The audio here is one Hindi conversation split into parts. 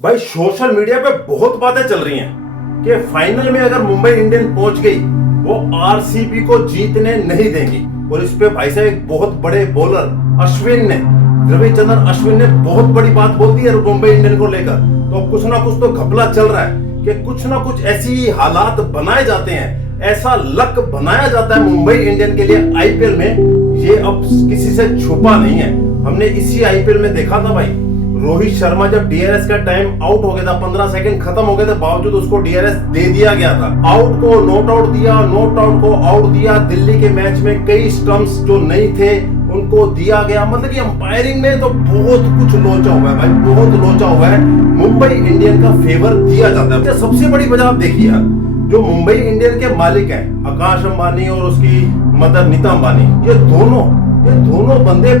भाई सोशल मीडिया पे बहुत बातें चल रही हैं कि फाइनल में अगर मुंबई इंडियंस पहुंच गई वो आरसीबी को जीतने नहीं देंगी। और इस पे भाई साहब एक बहुत बड़े बॉलर अश्विन ने, रविचंद्रन अश्विन ने बहुत बड़ी बात बोल दी है मुंबई इंडियंस को लेकर। तो कुछ ना कुछ तो घपला चल रहा है कि कुछ ना कुछ ऐसी हालात बनाए जाते हैं, ऐसा लक बनाया जाता है मुंबई इंडियन के लिए आईपीएल में। ये अब किसी से छुपा नहीं है। हमने इसी आईपीएल में देखा था भाई, रोहित शर्मा जब डीआरएस का टाइम आउट हो गया था, 15 सेकंड खत्म हो गए थे, बावजूद उसको डीआरएस दे दिया गया था। आउट को नॉट आउट दिया, नॉट आउट को आउट दिया। दिल्ली के मैच में कई स्टंप्स जो नहीं थे उनको दिया गया। मतलब कि अंपायरिंग में तो बहुत कुछ लोचा हुआ है भाई, बहुत लोचा हुआ है। मुंबई इंडियन का फेवर दिया जाता है। सबसे बड़ी वजह आप देखिए, जो मुंबई इंडियन के मालिक हैं आकाश अंबानी और उसकी मदर नीता अंबानी, ये दोनों बंदे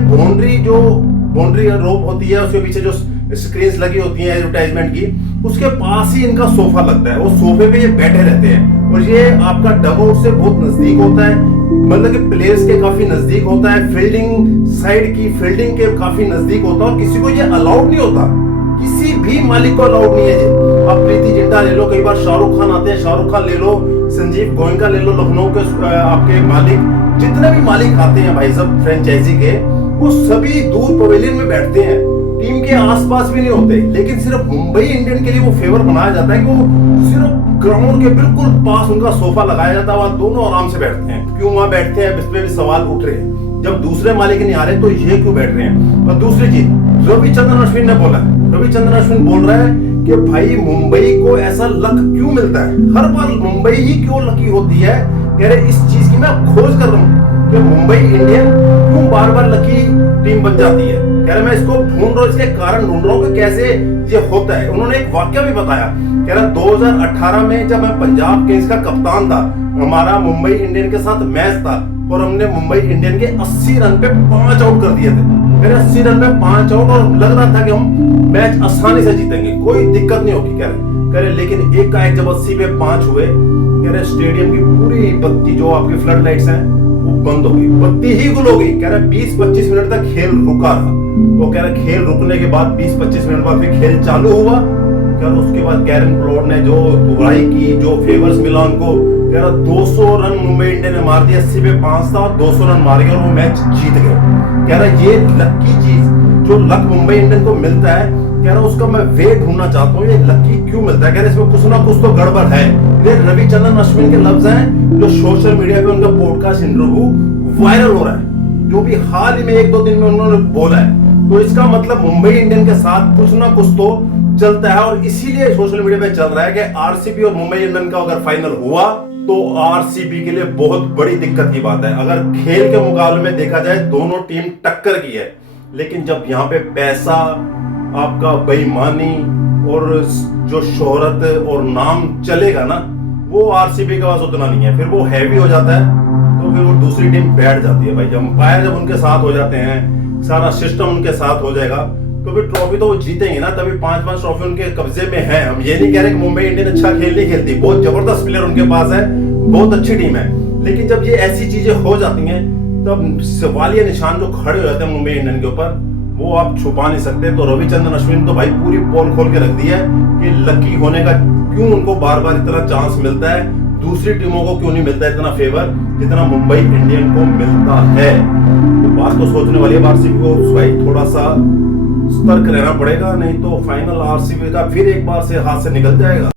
बाउंड्री रोप होती है, उसके पीछे जो स्क्रीन्स लगी होती हैं एडवर्टाइजमेंट की, उसके पास ही इनका सोफा लगता है। वो सोफे पे ये बैठे रहते हैं और ये आपका डगआउट से बहुत नजदीक होता है, मतलब कि प्लेयर्स के काफी नजदीक होता है, फील्डिंग साइड की फील्डिंग के काफी नजदीक होता है। और किसी को ये अलाउड नहीं होता, किसी भी मालिक को अलाउड नहीं है। ये आप प्रीति जिंटा ले लो, कई बार शाहरुख खान आते हैं, शाहरुख खान ले लो, संजीव गोयनका ले लो, लखनऊ के आपके मालिक, जितने भी मालिक आते हैं भाई सब फ्रेंचाइजी के, वो सभी दूर पवेलियन में बैठते हैं, टीम के आसपास भी नहीं होते। लेकिन सिर्फ मुंबई इंडियन के लिए वो फेवर बनाया जाता है कि वो सिर्फ ग्राउंड के बिल्कुल पास उनका सोफा लगाया जाता है, वहां दोनों आराम से बैठते हैं। क्यों वहां बैठते हैं, इस पे भी सवाल उठ रहे हैं। जब दूसरे मालिक नहीं आ रहे तो ये क्यों बैठ रहे हैं। और दूसरी चीज, रविचंद्रन अश्विन ने बोला है, रविचंद्रन अश्विन बोल रहा है कि भाई मुंबई को ऐसा लक क्यों मिलता है, हर बार मुंबई ही क्यों लकी होती है। कह रहे इस चीज की मैं खोज कर रहा हूँ कि मुंबई इंडियन क्यों बार बार लकी टीम बन जाती है। कह रहे मैं इसको ढूंढ रहा हूँ, इसके कारण ढूंढ रहा हूँ कि कैसे ये होता है। उन्होंने एक वाक्य भी बताया, कह रहा 2018 में जब मैं पंजाब किंग्स का कप्तान था, हमारा मुंबई इंडियन के साथ मैच था और हमने मुंबई इंडियन के 80 रन पे 5 आउट कर दिए थे। मेरे 80 रन में 5 आउट और लग रहा था कि हम मैच आसानी से जीतेंगे, कोई दिक्कत नहीं होगी। कह रहे लेकिन एक का एक जब 80 पे 5 हुए, कह रहे स्टेडियम की पूरी बत्ती जो आपकी फ्लड लाइट्स हैं वो बंद हो गई, बत्ती ही गुल हो गई। कह रहे 20-25 मिनट तक खेल रुका रहा। वो कह रहे खेल रुकने के बाद 20-25 मिनट बाद फिर खेल चालू हुआ। कह रहे उसके बाद कैरन पोलार्ड ने जो दुबई की, जो फेवर्स मिला उनको, कह रहा 200 रन मुंबई इंडियन ने मार दिया। 80 पे 5 था और 200 रन मार गए और वो मैच जीत गए। कह रहा ये लकी चीज, जो लक मुंबई इंडियन को मिलता है, कह रहा उसका मैं वे ढूंढना चाहता हूँ, ये लकी क्यों मिलता है। कह रहे इसमें कुछ ना कुछ तो गड़बड़ है। ये रविचंद्रन अश्विन के लफ्ज हैं जो सोशल मीडिया पे उनका पॉडकास्ट इंटरव्यू वायरल हो रहा है, जो भी हाल ही में 1-2 दिन में उन्होंने बोला है। तो इसका मतलब मुंबई इंडियन के साथ कुछ ना कुछ तो चलता है और इसीलिए सोशल मीडिया पे चल रहा है कि आरसीबी और मुंबई इंडियन का अगर फाइनल हुआ तो आरसीबी के लिए बहुत बड़ी दिक्कत की बात है। अगर खेल के मुकाबले में देखा जाए दोनों टीम टक्कर की है, लेकिन जब यहाँ पे पैसा, आपका बेईमानी और जो शोहरत और नाम चलेगा ना, वो आरसीबी के पास उतना नहीं है। फिर वो हैवी हो जाता है तो फिर वो दूसरी टीम बैठ जाती है भाई। अंपायर जब उनके साथ हो जाते हैं, सारा सिस्टम उनके साथ हो जाएगा, तो फिर ट्रॉफी तो वो जीतेंगे ना। तभी 5-5 ट्रॉफी उनके कब्जे में है। हम ये नहीं कह रहे कि मुंबई इंडियन अच्छा खेल नहीं खेलती, बहुत जबरदस्त प्लेयर उनके पास है, बहुत अच्छी टीम है। लेकिन जब ये ऐसी चीजें हो जाती हैं तब सवालिया निशान जो खड़े हो जाते हैं मुंबई इंडियन के ऊपर, वो आप छुपा नहीं सकते। तो रविचंद्रन अश्विन तो भाई पूरी पोल खोल के रख दी है कि लकी होने का क्यों उनको बार बार इतना चांस मिलता है, दूसरी टीमों को क्यों नहीं मिलता है इतना फेवर जितना मुंबई इंडियन को मिलता है। तो बात तो सोचने वाली है। आरसीबी को भाई थोड़ा सा सतर्क रहना पड़ेगा, नहीं तो फाइनल आरसीबी का फिर एक बार से हाथ से निकल जाएगा।